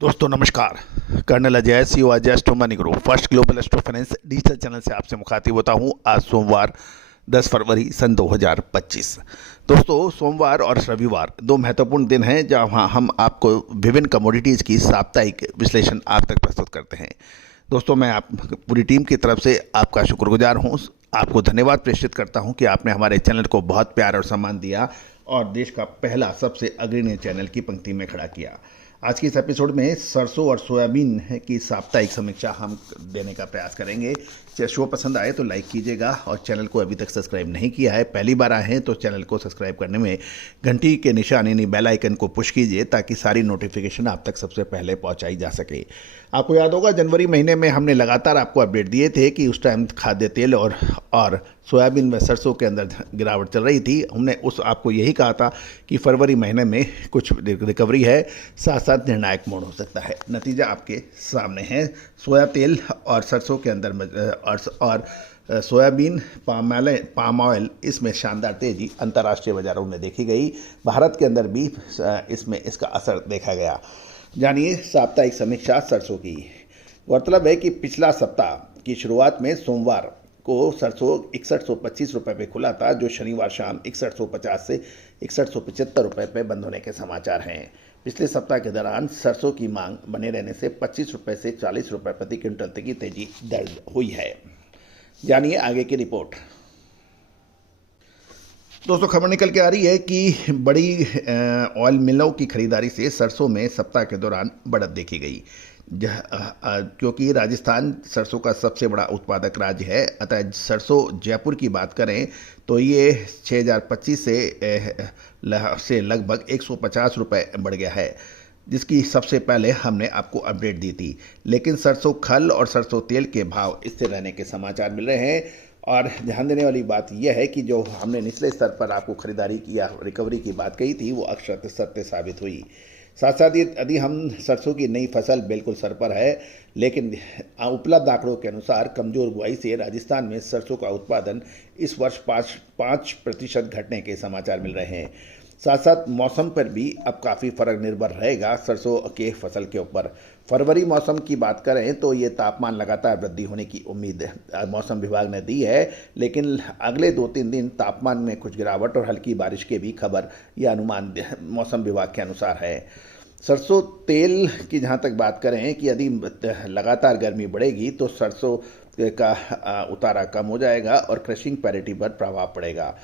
दोस्तों नमस्कार। Colonel Ajay C Ajay astro money group first global astro finance digital channel से आपसे मुखातिब होता हूं। आज सोमवार 10 फरवरी सन 2025। दोस्तों सोमवार और रविवार दो महत्वपूर्ण दिन हैं जहां हम आपको विभिन्न कमोडिटीज़ की साप्ताहिक विश्लेषण आप तक प्रस्तुत करते हैं। दोस्तों मैं आप पूरी टीम की तरफ से आपका शुक्रगुजार हूं। आपको धन्यवाद प्रेषित करता हूं कि आपने हमारे चैनल को बहुत प्यार और सम्मान दिया और देश का पहला सबसे अग्रणी चैनल की पंक्ति में खड़ा किया। आज के इस एपिसोड में सरसों और सोयाबीन की साप्ताहिक समीक्षा हम देने का प्रयास करेंगे। शो पसंद आए तो लाइक कीजिएगा और चैनल को अभी तक सब्सक्राइब नहीं किया है, पहली बार आए हैं तो चैनल को सब्सक्राइब करने में घंटी के निशान यानी बेल आइकन को पुश कीजिए ताकि सारी नोटिफिकेशन आप तक सबसे पहले पहुंचाई जा सके। आपको याद होगा जनवरी महीने में हमने लगातार आपको अपडेट दिए थे कि उस टाइम खाद्य तेल और सोयाबीन व सरसों के अंदर गिरावट चल रही थी। हमने आपको यही कहा था कि फरवरी महीने में कुछ रिकवरी है, साथ साथ निर्णायक मोड़ हो सकता है। नतीजा आपके सामने है। सोया तेल और सरसों के अंदर और सोयाबीन पाम ऑयल इसमें शानदार तेजी अंतर्राष्ट्रीय बाजारों में देखी गई। भारत के अंदर भी इसमें इसका असर देखा गया। जानिए साप्ताहिक समीक्षा सरसों की। गौरतलब है कि पिछला सप्ताह की शुरुआत में सोमवार को सरसों 6125 रुपये पे खुला था, जो शनिवार शाम 6150 से 6175 रुपये पे बंद होने के समाचार हैं। पिछले सप्ताह के दौरान सरसों की मांग बने रहने से 25 रुपये से 40 रुपये प्रति क्विंटल तक की तेजी दर्ज हुई है। जानिए आगे की रिपोर्ट। दोस्तों खबर निकल के आ रही है कि बड़ी ऑयल मिलों की खरीदारी से सरसों में सप्ताह के दौरान बढ़त देखी गई, क्योंकि राजस्थान सरसों का सबसे बड़ा उत्पादक राज्य है। अतः सरसों जयपुर की बात करें तो ये 6025 से लगभग 150 रुपये बढ़ गया है, जिसकी सबसे पहले हमने आपको अपडेट दी थी। लेकिन सरसों खल और सरसों तेल के भाव स्थिर रहने के समाचार मिल रहे हैं। और ध्यान देने वाली बात यह है कि जो हमने निचले स्तर पर आपको खरीदारी की या रिकवरी की बात कही थी वो अक्षर सत्य साबित हुई। साथ साथ यदि हम सरसों की नई फसल बिल्कुल सर पर है, लेकिन उपलब्ध आंकड़ों के अनुसार कमजोर बुआई से राजस्थान में सरसों का उत्पादन इस वर्ष 5% घटने के समाचार मिल रहे हैं। साथ साथ मौसम पर भी अब काफ़ी फर्क निर्भर रहेगा सरसों के फसल के ऊपर। फरवरी मौसम की बात करें तो ये तापमान लगातार वृद्धि होने की उम्मीद मौसम विभाग ने दी है, लेकिन अगले 2-3 दिन तापमान में कुछ गिरावट और हल्की बारिश के भी खबर या अनुमान मौसम विभाग के अनुसार है। सरसों तेल की जहाँ तक बात करें कि यदि लगातार गर्मी बढ़ेगी तो सरसों का उतारा कम हो जाएगा और क्रशिंग पैरिटी पर प्रभाव पड़ेगा।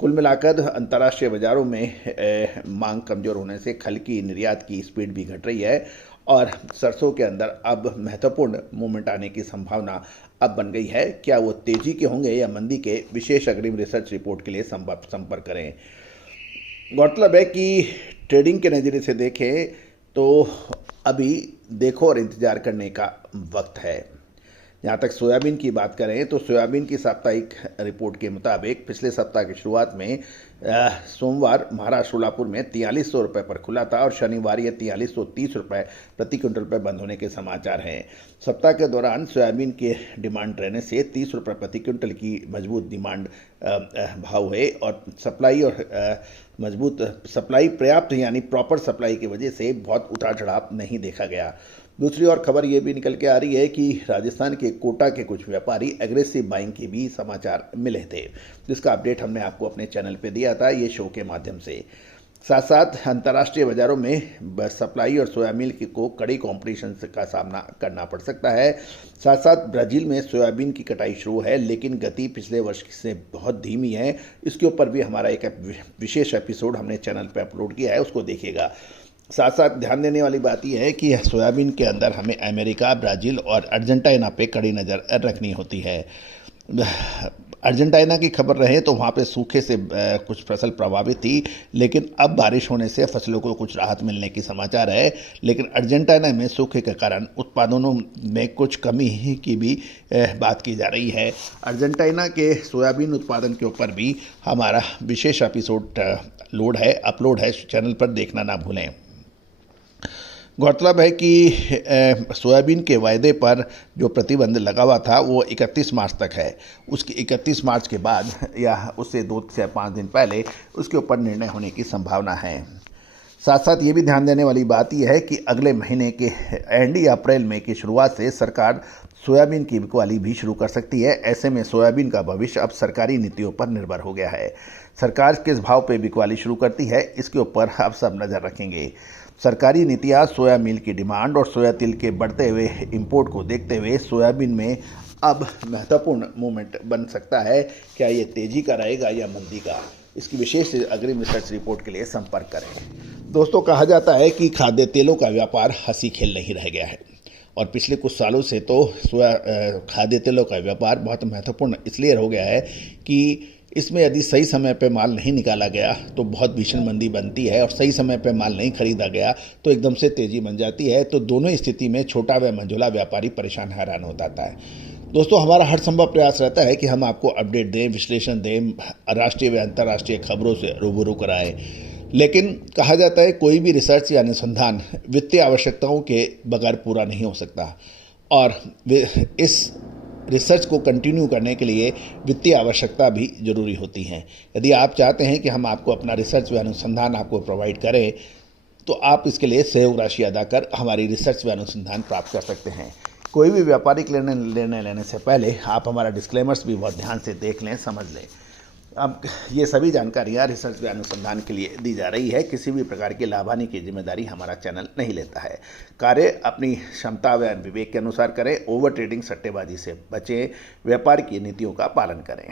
कुल मिलाकर अंतर्राष्ट्रीय बाजारों में मांग कमजोर होने से खल की निर्यात की स्पीड भी घट रही है और सरसों के अंदर अब महत्वपूर्ण मूवमेंट आने की संभावना अब बन गई है। क्या वो तेजी के होंगे या मंदी के, विशेष अग्रिम रिसर्च रिपोर्ट के लिए संपर्क करें। गौरतलब है कि ट्रेडिंग के नज़रिए से देखें तो अभी देखो और इंतज़ार करने का वक्त है। जहाँ तक सोयाबीन की बात करें तो सोयाबीन की साप्ताहिक रिपोर्ट के मुताबिक पिछले सप्ताह की शुरुआत में सोमवार महाराष्ट्र सोलापुर में 4300 रुपये पर खुला था और शनिवार ये 4330 रुपये प्रति क्विंटल पर बंद होने के समाचार हैं। सप्ताह के दौरान सोयाबीन के डिमांड रहने से 30 रुपये प्रति क्विंटल की मजबूत डिमांड भाव है और सप्लाई पर्याप्त यानी प्रॉपर सप्लाई की वजह से बहुत उतार चढ़ाव नहीं देखा गया। दूसरी ओर खबर ये भी निकल के आ रही है कि राजस्थान के कोटा के कुछ व्यापारी एग्रेसिव बाइंग के भी समाचार मिले थे, जिसका अपडेट हमने आपको अपने चैनल पे दिया था ये शो के माध्यम से। साथ साथ अंतर्राष्ट्रीय बाजारों में सप्लाई और सोयाबीन को कड़ी कॉम्पिटिशन का सामना करना पड़ सकता है। साथ साथ ब्राज़ील में सोयाबीन की कटाई शुरू है, लेकिन गति पिछले वर्ष से बहुत धीमी है। इसके ऊपर भी हमारा एक विशेष एपिसोड हमने चैनल पर अपलोड किया है, उसको देखिएगा। साथ साथ ध्यान देने वाली बात यह है कि सोयाबीन के अंदर हमें अमेरिका, ब्राज़ील और अर्जेंटीना पे कड़ी नज़र रखनी होती है। अर्जेंटीना की खबर रहे तो वहाँ पे सूखे से कुछ फसल प्रभावित थी, लेकिन अब बारिश होने से फसलों को कुछ राहत मिलने की समाचार है। लेकिन अर्जेंटीना में सूखे के कारण उत्पादनों में कुछ कमी की भी बात की जा रही है। अर्जेंटीना के सोयाबीन उत्पादन के ऊपर भी हमारा विशेष एपिसोड अपलोड है, चैनल पर देखना ना भूलें। गौरतलब है कि सोयाबीन के वायदे पर जो प्रतिबंध लगा हुआ था वो 31 मार्च तक है। उसके 31 मार्च के बाद या उससे 2 से 5 दिन पहले उसके ऊपर निर्णय होने की संभावना है। साथ साथ ये भी ध्यान देने वाली बात यह है कि अगले महीने के एंड या अप्रैल मई की शुरुआत से सरकार सोयाबीन की बिकवाली भी शुरू कर सकती है। ऐसे में सोयाबीन का भविष्य अब सरकारी नीतियों पर निर्भर हो गया है। सरकार किस भाव पे बिकवाली शुरू करती है, इसके ऊपर अब सब नज़र रखेंगे। सरकारी नीतियाँ सोया मील की डिमांड और सोया तिल के बढ़ते हुए इंपोर्ट को देखते हुए सोयाबीन में अब महत्वपूर्ण मूवमेंट बन सकता है। क्या ये तेजी का रहेगा या मंदी का? इसकी विशेष अग्रिम रिसर्च रिपोर्ट के लिए संपर्क करें। दोस्तों, कहा जाता है कि खाद्य तेलों का व्यापार हंसी खेल नहीं रह गया है और पिछले कुछ सालों से तो खाद्य तेलों का व्यापार बहुत महत्वपूर्ण इसलिए हो गया है कि इसमें यदि सही समय पे माल नहीं निकाला गया तो बहुत भीषण मंदी बनती है और सही समय पे माल नहीं खरीदा गया तो एकदम से तेज़ी बन जाती है। तो दोनों स्थिति में छोटा व मंझोला व्यापारी परेशान हैरान हो जाता है। दोस्तों, हमारा हर संभव प्रयास रहता है कि हम आपको अपडेट दें, विश्लेषण दें, राष्ट्रीय व अंतर्राष्ट्रीय खबरों से रूबरू कराएं। लेकिन कहा जाता है कोई भी रिसर्च या अनुसंधान वित्तीय आवश्यकताओं के बगैर पूरा नहीं हो सकता और इस रिसर्च को कंटिन्यू करने के लिए वित्तीय आवश्यकता भी जरूरी होती हैं। यदि आप चाहते हैं कि हम आपको अपना रिसर्च व अनुसंधान आपको प्रोवाइड करें तो आप इसके लिए सहयोग राशि अदा कर हमारी रिसर्च व अनुसंधान प्राप्त कर सकते हैं। कोई भी व्यापारिक निर्णय लेने से पहले आप हमारा डिस्क्लेमर्स भी बहुत ध्यान से देख लें, समझ लें। अब ये सभी जानकारियाँ रिसर्च व अनुसंधान के लिए दी जा रही है। किसी भी प्रकार की लाभानी की जिम्मेदारी हमारा चैनल नहीं लेता है। कार्य अपनी क्षमता व विवेक के अनुसार करें। ओवर ट्रेडिंग, सट्टेबाजी से बचें। व्यापार की नीतियों का पालन करें।